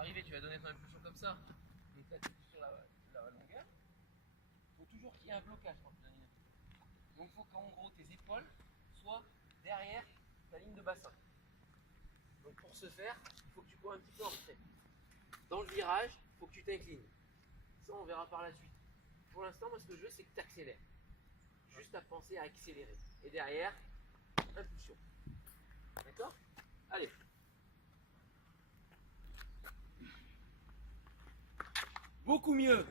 arriver, tu vas donner ton impulsion comme ça. Donc là, tu es sur la longueur. Il faut toujours qu'il y ait un blocage quand tu donnes une impulsion. Donc il faut qu'en gros tes épaules soient derrière ta ligne de bassin. Donc pour ce faire, il faut que tu cours un petit peu en retrait. Dans le virage, il faut que tu t'inclines. Ça, on verra par la suite. Pour l'instant, moi, ce que je veux, c'est que tu accélères. Juste à penser à accélérer. Et derrière, impulsion. D'accord? Allez. Beaucoup mieux.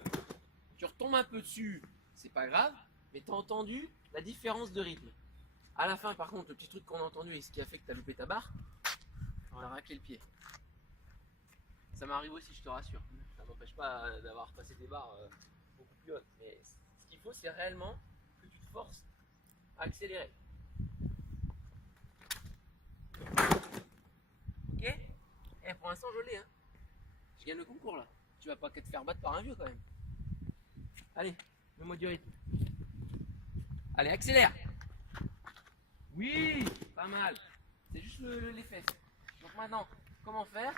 Tu retombes un peu dessus, c'est pas grave, mais tu as entendu la différence de rythme. À la fin, par contre, le petit truc qu'on a entendu et ce qui a fait que tu as loupé ta barre, tu as raclé le pied. Ça m'arrive aussi, je te rassure. Ça m'empêche pas d'avoir passé des barres beaucoup plus hautes. Mais ce qu'il faut, c'est réellement que tu te forces à accélérer. Ok? Et pour l'instant, je l'ai. Hein. Je gagne le concours là. Tu vas pas te faire battre par un vieux quand même. Allez, mets-moi du rythme. Allez, accélère. Oui, pas mal. C'est juste les fesses. Donc maintenant, comment faire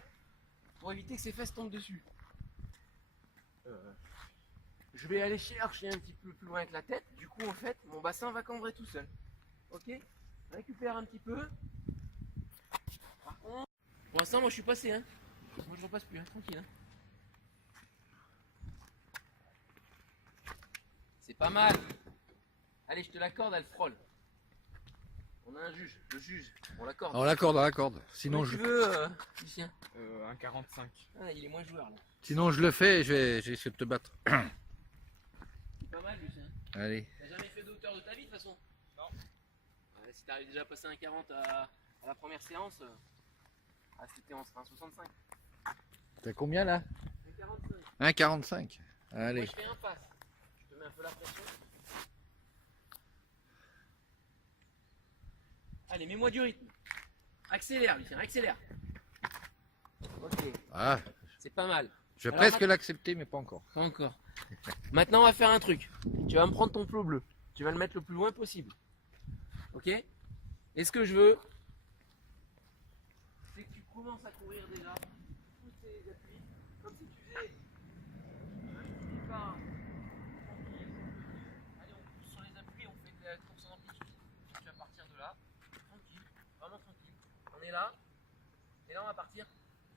pour éviter que ces fesses tombent dessus? Je vais aller chercher un petit peu plus loin que la tête. Du coup, en fait, mon bassin va cambrer tout seul. Ok? Récupère un petit peu. Par contre, pour l'instant, moi je suis passé. Hein. Moi je repasse plus, hein. Tranquille. Hein. C'est pas mal. Allez, je te l'accorde, elle frôle. On a un juge, le juge, on l'accorde. On l'accorde. Sinon, tu veux, Lucien? Un 45. Ah, il est moins joueur là. Sinon, je le fais et je vais essayer de te battre. C'est pas mal, Lucien. Allez. T'as jamais fait de hauteur de ta vie de toute façon? Non. Ouais, si t'arrives déjà à passer un 40 à la première séance, c'était en 65. T'as combien là? Un 45. 1,45. Moi Allez. je fais un pass. Je te mets un peu la pression. Allez, mets-moi du rythme. Accélère, Lucien, accélère. Ok, Ah, c'est pas mal. je vais Alors, presque l'accepter, mais pas encore. Pas encore. Maintenant, on va faire un truc. Tu vas me prendre ton plot bleu. Tu vas le mettre le plus loin possible. Ok? Et ce que je veux, c'est que tu commences à courir déjà. Pousser les appuis. Comme si tu faisais un petit départ tranquille. Allez, on pousse sur les appuis, on fait de la course en amplitude. Tu vas partir de là. Tranquille. Vraiment tranquille. On est là. Et là, on va partir.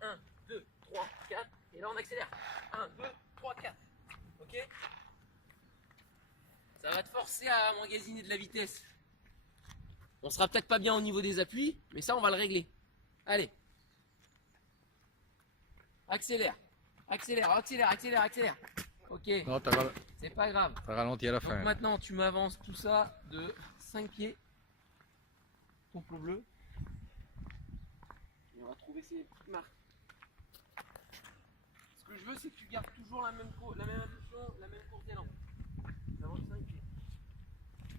1, 2, 3, 4. Et là, on accélère. 1, 2, 3, 4. Ok? Ça va te forcer à emmagasiner de la vitesse. On sera peut-être pas bien au niveau des appuis, mais ça on va le régler. Allez. Accélère. Accélère, accélère, accélère, accélère. Ok. Non, C'est pas grave. t'as ralenti à la Donc fin. maintenant tu m'avances tout ça de 5 pieds. Ton plot bleu. Et on va trouver ces petites marques. Ce que je veux c'est que tu gardes toujours la même impulsion, la même course d'élan. J'avance 5 pieds.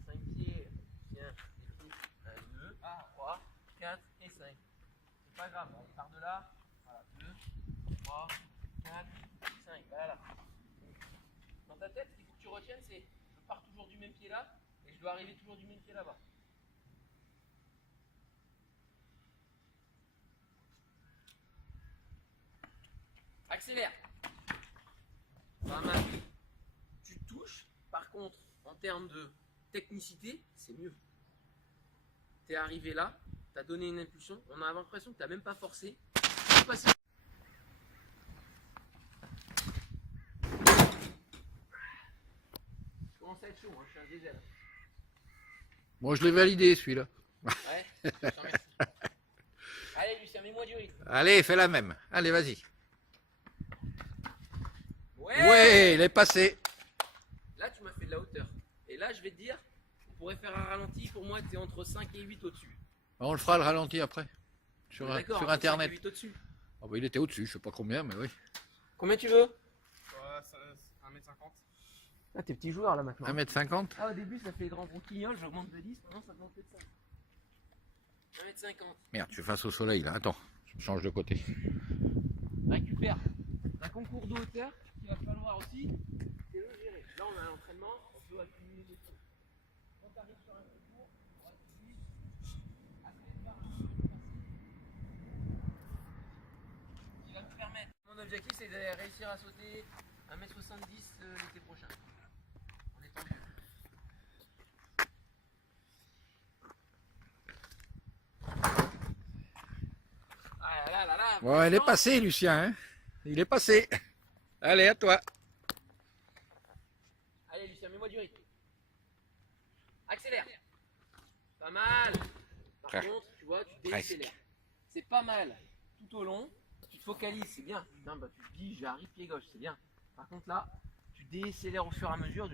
5 pieds, tiens, des pieds. 1, 2, 3, 4 et 5. C'est pas grave, on part de là. Voilà, 2, 3, 4, 5. Voilà. Dans ta tête, ce qu'il faut que tu retiennes, c'est je pars toujours du même pied là et je dois arriver toujours du même pied là-bas. Accélère. Pas mal. Tu touches, par contre, en termes de technicité, c'est mieux. Tu es arrivé là, tu as donné une impulsion, on a l'impression que tu n'as même pas forcé. Tu passes... Je commence à être chaud, hein, je suis un diesel. Moi, je l'ai validé celui-là. Ouais, je te remercie. Allez Lucien, mets-moi du rythme. Allez, fais la même. Allez, vas-y. Ouais, Ouais, il est passé. Là tu m'as fait de la hauteur. Et là je vais te dire, on pourrait faire un ralenti, pour moi tu es entre 5 et 8 au-dessus. On le fera le ralenti après. Sur D'accord, sur entre 5 internet. et 8 au-dessus. Ah bah, il était au-dessus, je sais pas combien, mais oui. Combien tu veux? Ouais, 1m50. Ah t'es petit joueur là maintenant. 1m50. Ah au début ça fait grand rouquignol, j'augmente de 10, maintenant ça augmente de 5. 1m50. Merde, je suis face au soleil là. Attends, je change de côté. Récupère un concours de hauteur qu'il va falloir aussi, c'est le gérer. Là on a l'entraînement, on peut accumuler des choses. Quand tu arrives sur un concours, on va te dire, qui va me permettre, mon objectif vais réussir à sauter 1m70 l'été prochain. En étant vieux. Ah là là là, Bon, elle est passée, Lucien. Hein, il est passé. Allez, à toi. Allez Lucien, mets-moi du rythme. Accélère. Pas mal. Par Presque. contre, tu vois, tu décélères. C'est pas mal. Tout au long, tu te focalises, c'est bien. Non, bah, tu te dis, j'arrive pied gauche, c'est bien. Par contre là, tu décélères au fur et à mesure,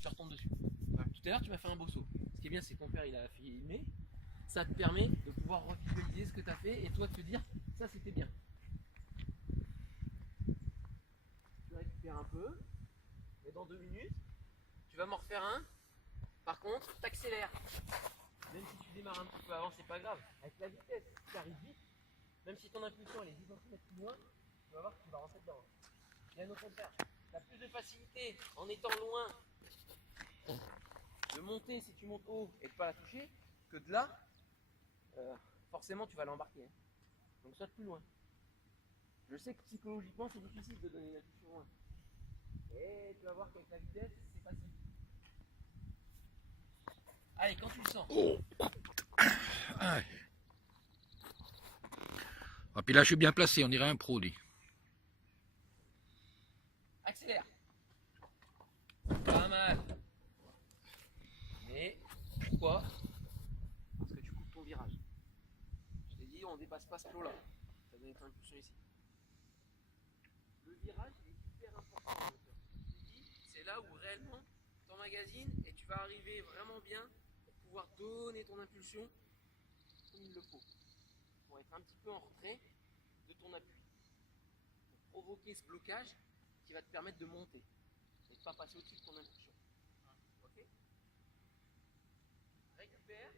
tu retombes dessus. Voilà. Tout à l'heure, tu m'as fait un beau saut. Ce qui est bien, c'est que ton père, il a filmé. Ça te permet de pouvoir revisualiser ce que tu as fait et toi de te dire, ça c'était bien. Tu récupères un peu, et dans 2 minutes, tu vas m'en refaire un. Par contre, t'accélères. Même si tu démarres un petit peu avant, c'est pas grave. Avec la vitesse, tu arrives vite. Même si ton impulsion elle est 10 cm plus loin, tu vas voir que tu vas rentrer dedans. Bien au contraire, tu as plus de facilité en étant loin de monter si tu montes haut et de pas la toucher que de là. Forcément, tu vas l'embarquer. Hein. Donc saute plus loin. Je sais que psychologiquement, c'est difficile de donner une impulsion loin. Et tu vas voir qu'avec la vitesse, c'est facile. Allez, quand tu le sens. Oh. Ah, puis là, je suis bien placé. On dirait un pro, dit. Accélère. Pas mal. Mais pourquoi? Parce que tu coupes ton virage. Je t'ai dit, on dépasse pas ce plot-là. Ça doit être impulsion ici. Le virage, il est hyper important dans le moteur. Je t'ai dit, c'est là où réellement t'emmagasines et tu vas arriver vraiment bien pour pouvoir donner ton impulsion comme il le faut. Pour être un petit peu en retrait de ton appui. Pour provoquer ce blocage qui va te permettre de monter et de ne pas passer au-dessus de ton impulsion. Ok? Récupère.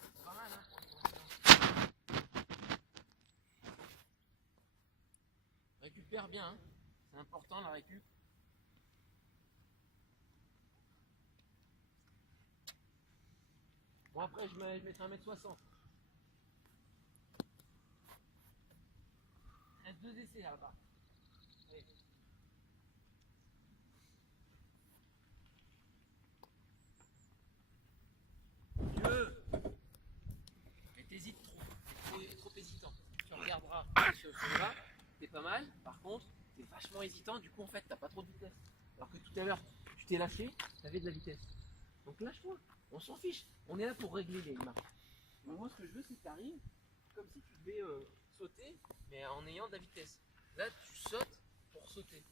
C'est pas mal, hein, pour une confiance. Récupère bien, hein. C'est important la récup. Bon après je mettrai 1m60. Il reste 2 essais là-bas. Allez. Dieu. Mais t'hésites trop. T'es trop hésitant. Tu regarderas sur là, t'es pas mal. Par contre, t'es vachement hésitant. Du coup, en fait, t'as pas trop de vitesse. Alors que tout à l'heure, tu t'es lâché, t'avais de la vitesse. Donc lâche-toi. On s'en fiche. On est là pour régler les marques. Moi, ce que je veux, c'est que t'arrives comme si tu devais sauter, mais en ayant de la vitesse. Là, tu sautes pour sauter.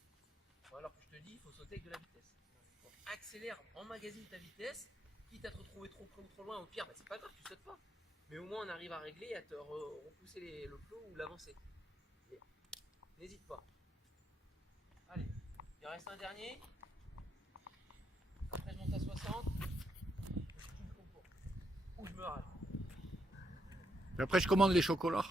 Alors que je te dis, il faut sauter avec de la vitesse. Donc, accélère, emmagasine ta vitesse. Quitte à te retrouver trop près ou trop loin, au pire, bah, c'est pas grave, tu sautes pas. Mais au moins, on arrive à régler et à te repousser le flot ou l'avancée. N'hésite pas. Allez, il reste un dernier. Après, je monte à 60. Je me concours. Ou je me rate. Et après, je commande les chocolats.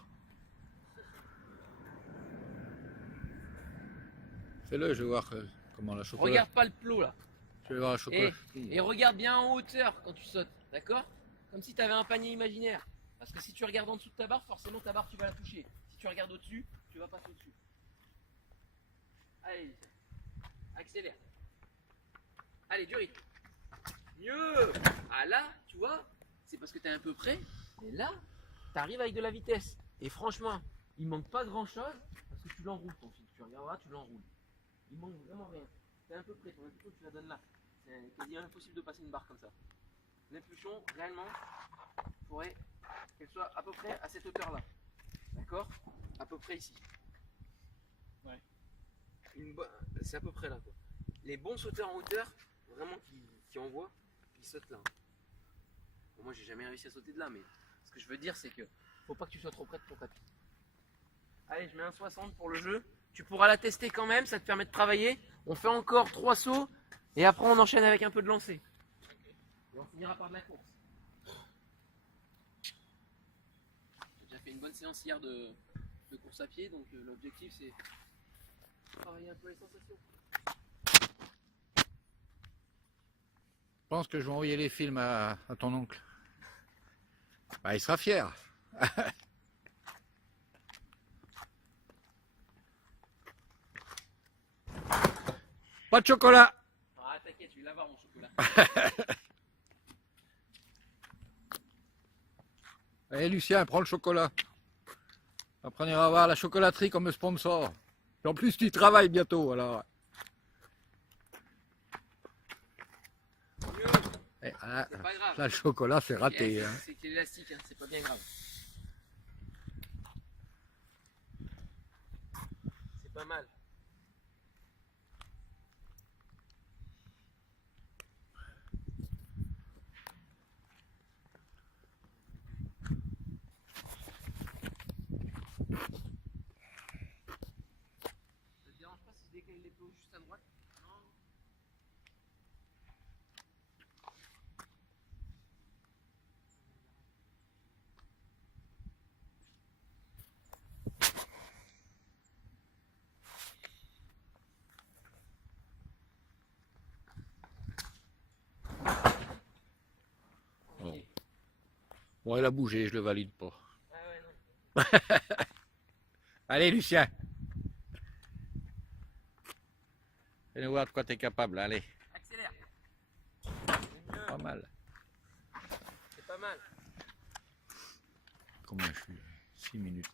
Fais-le, je vais voir comment la chocolat. Regarde pas le plot là. Je vais voir la chocolat. Et regarde bien en hauteur quand tu sautes, d'accord? Comme si tu avais un panier imaginaire. Parce que si tu regardes en dessous de ta barre, forcément ta barre tu vas la toucher. Si tu regardes au-dessus, tu vas passer au-dessus. Allez, accélère. Allez, du rythme. Mieux. Ah là, tu vois, c'est parce que tu es un peu près. Mais là, tu arrives avec de la vitesse. Et franchement, il manque pas grand-chose parce que tu l'enroules ton fil. Tu regarderas, tu l'enroules. Il manque vraiment rien. Tu es un peu près, ton impulsion, tu la donnes là. C'est quasi impossible de passer une barre comme ça. L'impulsion, réellement, il faudrait qu'elle soit à peu près à cette hauteur-là. D'accord? À peu près ici. Ouais. C'est à peu près là, quoi. Les bons sauteurs en hauteur, vraiment qui envoient, ils sautent là. Bon, moi, j'ai jamais réussi à sauter de là, mais ce que je veux dire, c'est que faut pas que tu sois trop près de ton tapis. Allez, je mets un 60 pour le jeu. Tu pourras la tester quand même, ça te permet de travailler. On fait encore 3 sauts et après on enchaîne avec un peu de lancer. Et on finira par de la course. J'ai déjà fait une bonne séance hier de course à pied, donc l'objectif c'est travailler un peu les sensations. Je pense que je vais envoyer les films à ton oncle. Bah, il sera fier. Pas de chocolat. Ah, t'inquiète, je vais l'avoir mon chocolat. Allez Lucien, prends le chocolat. Après on ira voir la chocolaterie comme sponsor. Et en plus tu y travailles bientôt alors. Et là, C'est pas grave. là, le chocolat c'est raté. Hein. C'est l'élastique, hein, c'est pas bien grave. C'est pas mal. Ça te dérange pas si je décale les plots juste à droite? Non. Bon. Bon, il a bougé, je le valide pas. Ah ouais, non. Allez Lucien. Fais-nous voir de quoi tu es capable, allez. Accélère. C'est mieux. Pas mal. C'est pas mal. Combien je suis 6 minutes.